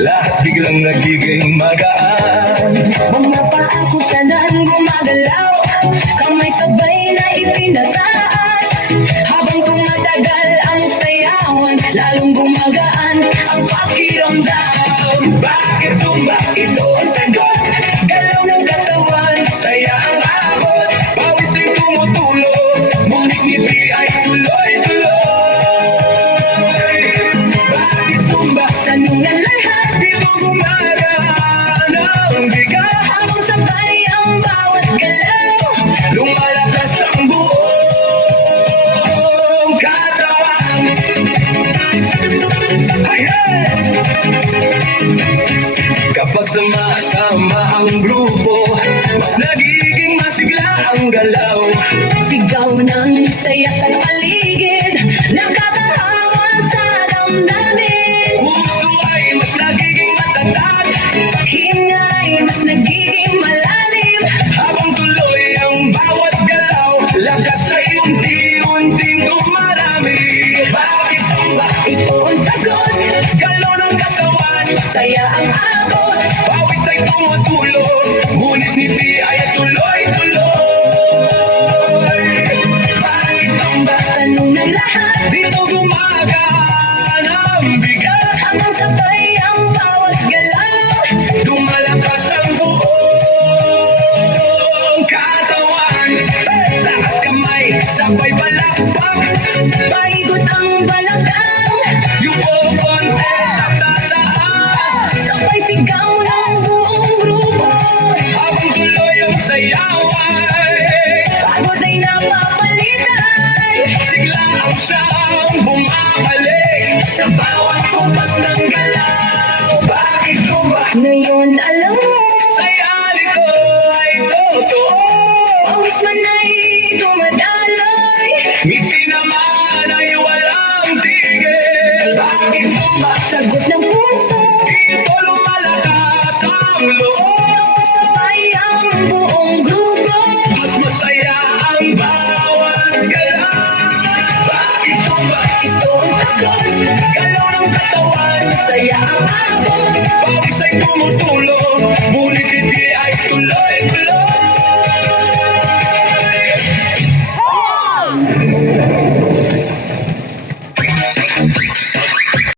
lahat biglang nagiging magaan. Mga paa ko saan gumagalaw, kamay sabay na ipinataas. Habang tumatagal ang sayawan, lalong gumagaan ang pakiramdam. Bakit Zumba? Ito ang sagot. Galaw ng katawan, Saya ang abot, pawis ay tumutulog, ngunit ngiti ay tuloy-tuloy. Bakit Zumba? tanong ng lahat, Dito gumagaan ang bigat, habang sabay ang bawat galaw. lumalakas ang buong katawan. Hey, hey! Kapag sama-sama ang grupo, mas nagiging masigla ang galaw. Sigaw ng saya sa paligid, nakakahawa sa damdamin. Puso ay mas nagiging matatag, Hingay mas nagiging malalim. habang tuloy ang bawat galaw, lakas ay unti-unting dumarami. Bakit Zumba? Ito ang sagot, Galaw ng katawan, saya ang abot. pawis ay tumutulog, ngunit ngiti ay tuloy-tuloy. Bakit Zumba? Tanong ng lahat, Dito gumagaan ang bigat, habang sabay ang bawat galaw. lumalakas ang buong katawan. Hey! Taas kamay, sabay palakpak, Paigot ang balakang, yuko konti sa tataas. sabay sigaw ng buong grupo. Habang tuloy ang sayaway, Pagod ay napapalitan, siglang siyang bumabalik sa bawat kumpas ng galaw. Bakit Zumba? ngayon alam mo, Saya nito ay totoo, pawis man ay dumadaloy. ngiti naman ay walang tigil. Bakit Zumba? Sagot ng puso, Dito lumalakas ang loob,